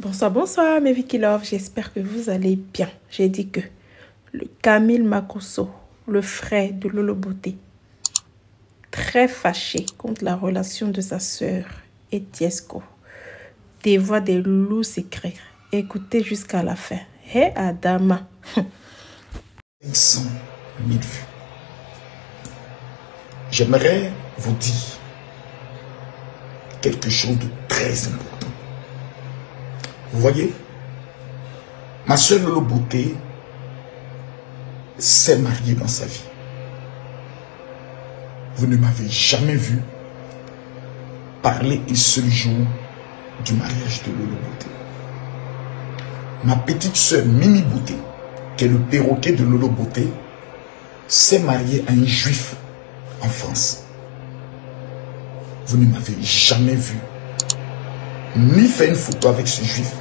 Bonsoir, bonsoir mes Vicky Love, j'espère que vous allez bien. J'ai dit que le Camille Makosso, le frère de Lolo Beauté, très fâché contre la relation de sa sœur et Tiesco, dévoile des loups secrets. Écoutez jusqu'à la fin. Hé Adama. 500 000 vues. J'aimerais vous dire quelque chose de très important. Vous voyez, ma soeur Lolo Beauté s'est mariée dans sa vie. Vous ne m'avez jamais vu parler un seul jour du mariage de Lolo Beauté. Ma petite soeur Mimi Beauté, qui est le perroquet de Lolo Beauté, s'est mariée à un juif en France. Vous ne m'avez jamais vu ni fait une photo avec ce juif.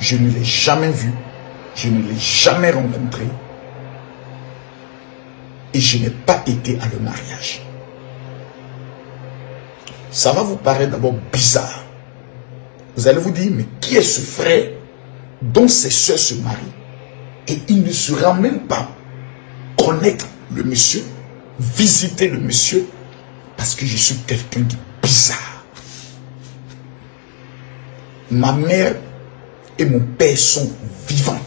Je ne l'ai jamais vu. Je ne l'ai jamais rencontré. Et je n'ai pas été à le mariage. Ça va vous paraître d'abord bizarre. Vous allez vous dire, mais qui est ce frère dont ses soeurs se marient? Et il ne sera même pas connaître le monsieur, visiter le monsieur, parce que je suis quelqu'un de bizarre. Ma mère et mon père sont vivants.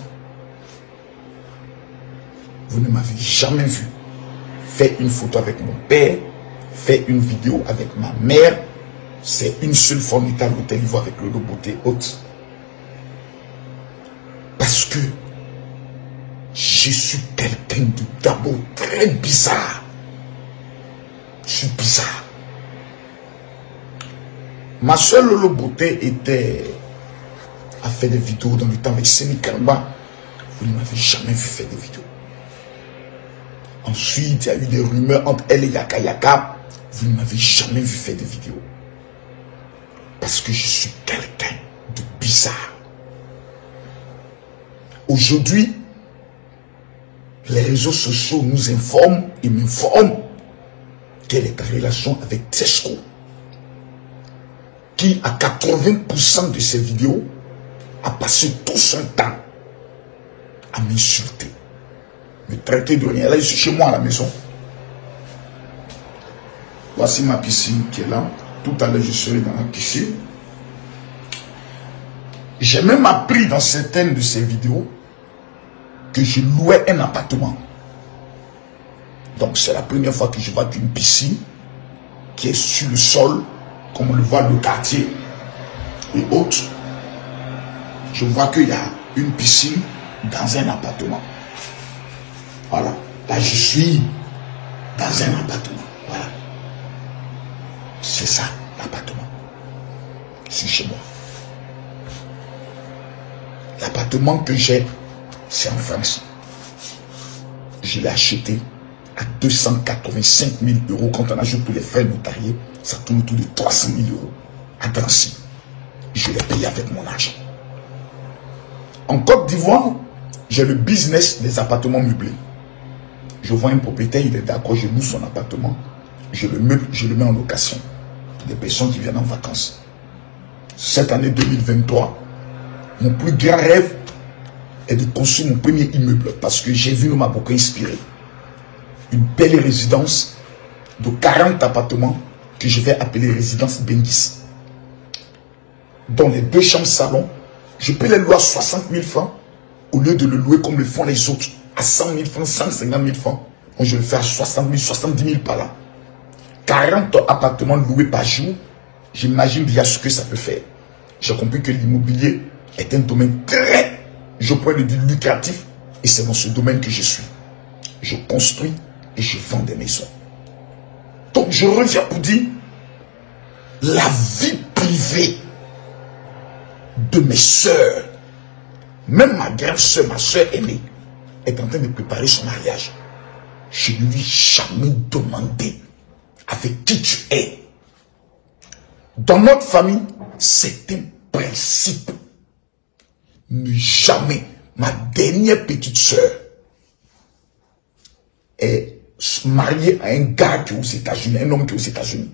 Vous ne m'avez jamais vu faire une photo avec mon père, faire une vidéo avec ma mère. C'est une seule fois on était à l'hôtel Ivoire avec Lolo Beauté haute. Parce que je suis quelqu'un de d'abord très bizarre. Je suis bizarre. Ma soeur Lolo Beauté a fait des vidéos dans le temps avec Semi Kamba. Vous ne m'avez jamais vu faire des vidéos. Ensuite, il y a eu des rumeurs entre elle et Yaka Yaka. Vous ne m'avez jamais vu faire des vidéos. Parce que je suis quelqu'un de bizarre. Aujourd'hui, les réseaux sociaux nous informent et m'informent qu'elle est en relation avec Tiesco, qui à 80% de ses vidéos a passé tout son temps à m'insulter, me traiter de rien. Là, je suis chez moi à la maison. Voici ma piscine qui est là. Tout à l'heure, je serai dans la piscine. J'ai même appris dans certaines de ces vidéos que je louais un appartement. Donc, c'est la première fois que je vois qu'une piscine qui est sur le sol, comme on le voit le quartier et autres. Je vois qu'il y a une piscine dans un appartement. Voilà. Là, je suis dans un appartement. Voilà. C'est ça, l'appartement. C'est chez moi. L'appartement que j'ai, c'est en France. Je l'ai acheté à 285 000 €. Quand on ajoute tous les frais notariés, ça tourne autour de 300 000 € à Drancy. Je l'ai payé avec mon argent. En Côte d'Ivoire, j'ai le business des appartements meublés. Je vois un propriétaire, il est d'accord, je loue son appartement, je le meuble, je le mets en location. Des personnes qui viennent en vacances. Cette année 2023, mon plus grand rêve est de construire mon premier immeuble parce que j'ai vu, on m'a beaucoup inspiré. Une belle résidence de 40 appartements que je vais appeler résidence Bengis. Dans les 2 chambres salon, je peux les louer à 60 000 francs au lieu de le louer comme le font les autres à 100 000 francs, 150 000 francs. Moi, je le fais à 60 000, 70 000 par là. 40 appartements loués par jour, j'imagine bien ce que ça peut faire. J'ai compris que l'immobilier est un domaine très, je pourrais le dire, lucratif. Et c'est dans ce domaine que je suis. Je construis et je vends des maisons. Donc, je reviens pour dire, la vie privée de mes soeurs, même ma grande soeur, ma soeur aînée, est en train de préparer son mariage. Je ne lui ai jamais demandé avec qui tu es. Dans notre famille, c'est un principe. Ne jamais. Ma dernière petite soeur est mariée à un gars qui est aux États-Unis, un homme qui est aux États-Unis.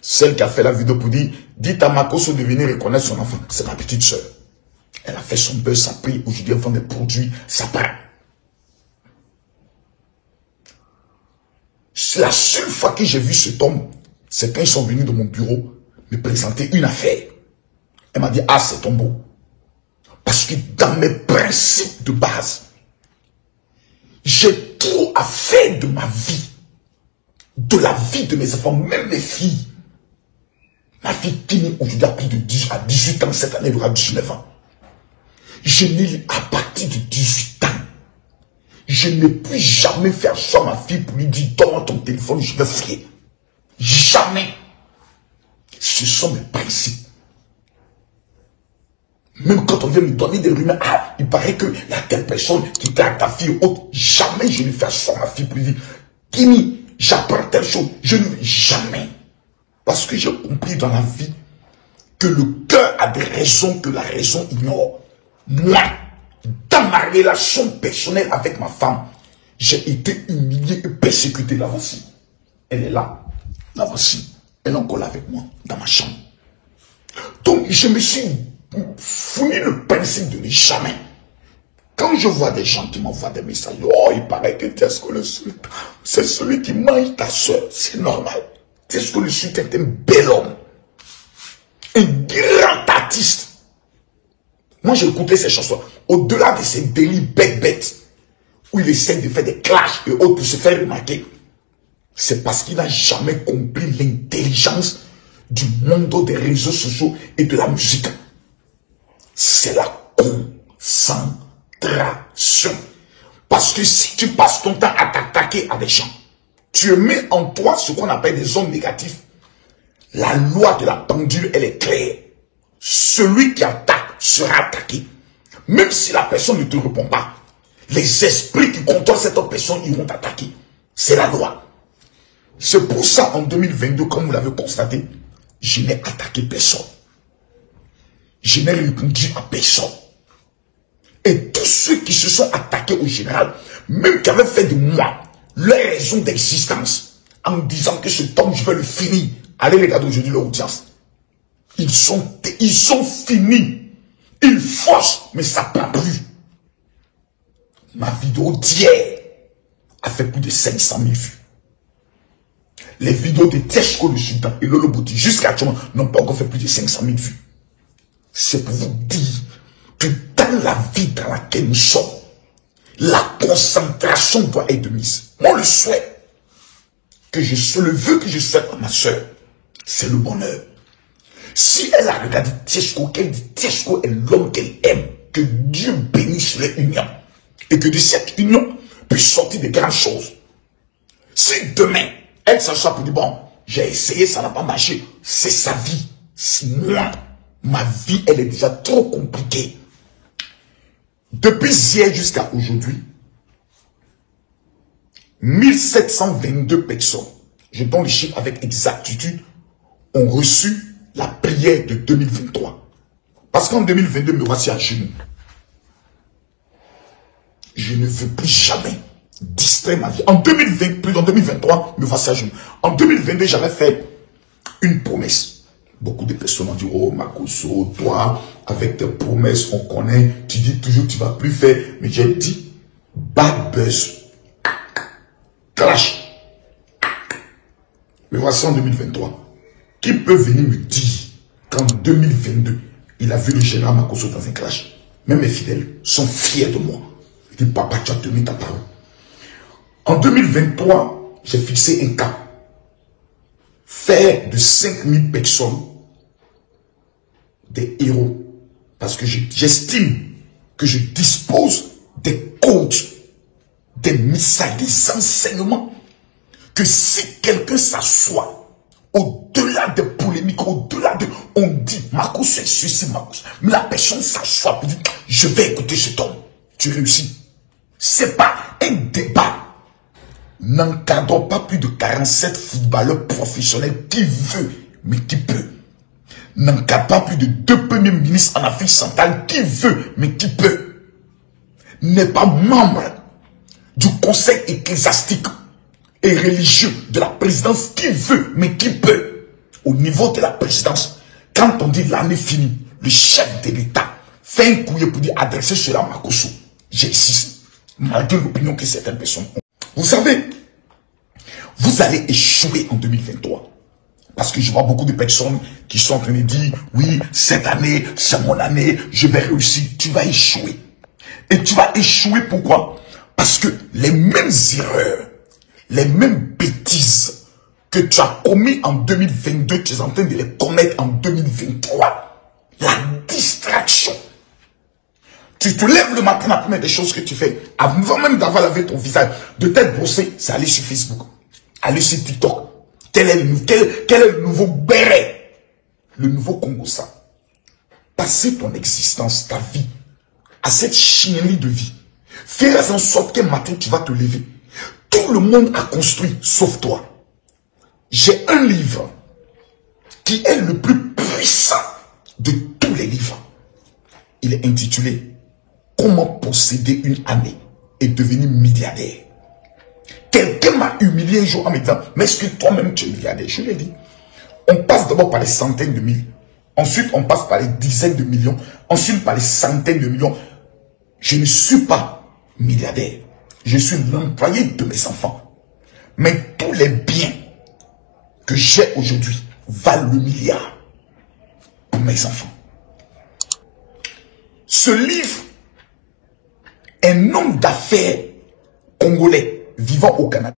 Celle qui a fait la vidéo pour dire, dites à Makosso de venir reconnaître son enfant. C'est ma petite soeur. Elle a fait son buzz, ça prie. Aujourd'hui, elle vend des produits, ça part. La seule fois que j'ai vu cet homme, c'est quand ils sont venus dans mon bureau me présenter une affaire. Elle m'a dit, ah, c'est ton beau. Parce que dans mes principes de base, j'ai trop à faire de ma vie, de la vie de mes enfants, même mes filles. Ma fille qui aujourd'hui a plus de 18 ans, cette année elle aura 19 ans. Je n'ai à partir de 18 ans, je ne puis jamais faire ça à ma fille pour lui dire, donne-moi ton téléphone, je vais fouiller. Jamais. Ce sont mes principes. Même quand on vient me donner des rumeurs, ah, il paraît que y a telle personne qui traque ta fille ou autre. Jamais je ne fais ça à ma fille pour lui dire, Kimi, j'apprends telle chose. Je ne vais jamais. Parce que j'ai compris dans la vie que le cœur a des raisons que la raison ignore. Moi, dans ma relation personnelle avec ma femme, j'ai été humilié et persécuté. La voici. Elle est là. La voici. Elle est encore là avec moi, dans ma chambre. Donc, je me suis fourni le principe de ne jamais. Quand je vois des gens qui m'envoient des messages, oh, il paraît que Tesco le sultan, c'est celui qui mange ta soeur. C'est normal. Tesco le sultan est un bel homme. Un grand artiste. Moi, j'ai écouté ces chansons. Au-delà de ces délits bêtes, où il essaie de faire des clashs et autres pour se faire remarquer, c'est parce qu'il n'a jamais compris l'intelligence du monde des réseaux sociaux et de la musique. C'est la concentration. Parce que si tu passes ton temps à t'attaquer à des gens, tu mets en toi ce qu'on appelle des ondes négatives. La loi de la pendule, elle est claire. Celui qui attaque sera attaqué. Même si la personne ne te répond pas, les esprits qui contrôlent cette autre personne, ils vont t'attaquer. C'est la loi. C'est pour ça, en 2022, comme vous l'avez constaté, je n'ai attaqué personne. Je n'ai répondu à personne. Et tous ceux qui se sont attaqués au général, même qui avaient fait de moi leur raison d'existence, en me disant que ce homme, je vais le finir. Allez regarder aujourd'hui leur audience. Ils sont finis. Ils forcent, mais ça ne prend plus. Ma vidéo d'hier a fait plus de 500 000 vues. Les vidéos de Tesco le sultan et Lolo Bouti jusqu'à actuellement n'ont pas encore fait plus de 500 000 vues. C'est pour vous dire que dans la vie dans laquelle nous sommes, la concentration doit être mise. Moi, le souhait, le vœu que je souhaite à ma soeur, c'est le bonheur. Si elle a regardé Tesco, qu'elle dit Tesco est l'homme qu'elle aime, que Dieu bénisse leur union, et que de cette union puisse sortir de grandes choses. Si demain, elle s'assoit pour dire, bon, j'ai essayé, ça n'a pas marché, c'est sa vie. Moi, ma vie, elle est déjà trop compliquée. Depuis hier jusqu'à aujourd'hui, 1722 personnes, je donne les chiffres avec exactitude, ont reçu la prière de 2023. Parce qu'en 2022, me voici à genoux. Je ne veux plus jamais distraire ma vie. En 2020, plus en 2023, me voici à genoux. En 2022, j'avais fait une promesse. Beaucoup de personnes ont dit, oh Makosso, toi, avec tes promesses, on connaît, tu dis toujours que tu ne vas plus faire. Mais j'ai dit, bad buzz, clash. Me voici en 2023. Qui peut venir me dire qu'en 2022, il a vu le général Makosso dans un clash? Même mes fidèles sont fiers de moi. Ils disent, papa, tu as tenu ta parole. En 2023, j'ai fixé un cap. Faire de 5000 personnes des héros. Parce que j'estime que je dispose des coachs, des messages, des enseignements. Que si quelqu'un s'assoit, au-delà des polémiques, au-delà de... On dit, Makosso est suicide, Makosso. Mais la personne s'assoit et dit, je vais écouter cet homme. Tu réussis. Ce n'est pas un débat. N'encadrons pas plus de 47 footballeurs professionnels qui veut, mais qui peut. N'encadre pas plus de 2 premiers ministres en Afrique centrale qui veut, mais qui peut. N'est pas membre du conseil ecclésiastique et religieux de la présidence qui veut, mais qui peut. au niveau de la présidence, quand on dit l'année finie, le chef de l'État fait un courrier pour dire adresser cela à Makosso. J'insiste, malgré l'opinion que certaines personnes ont. Vous savez, vous allez échouer en 2023. Parce que je vois beaucoup de personnes qui sont en train de dire, oui, cette année, c'est mon année, je vais réussir. Tu vas échouer. Et tu vas échouer pourquoi? Parce que les mêmes erreurs, les mêmes bêtises que tu as commis en 2022, tu es en train de les commettre en 2023. La distraction. Tu te lèves le matin, la première des choses que tu fais, avant même d'avoir lavé ton visage, de t'être brossé, c'est aller sur Facebook, aller sur TikTok. Quel est le nouveau béret? Le nouveau Congossa. Passer ton existence, ta vie, à cette chiennerie de vie. Fais en sorte qu'un matin, tu vas te lever. Tout le monde a construit, sauf toi. J'ai un livre qui est le plus puissant de tous les livres. Il est intitulé « Comment posséder une année et devenir milliardaire ». Quelqu'un m'a humilié un jour en me disant « Mais est-ce que toi-même tu es milliardaire ?» Je lui ai dit « On passe d'abord par les centaines de milliers. Ensuite, on passe par les dizaines de millions. Ensuite, par les centaines de millions. Je ne suis pas milliardaire. Je suis l'employé de mes enfants. Mais tous les biens que j'ai aujourd'hui valent le milliard pour mes enfants. » Ce livre, un homme d'affaires congolais vivant au Canada,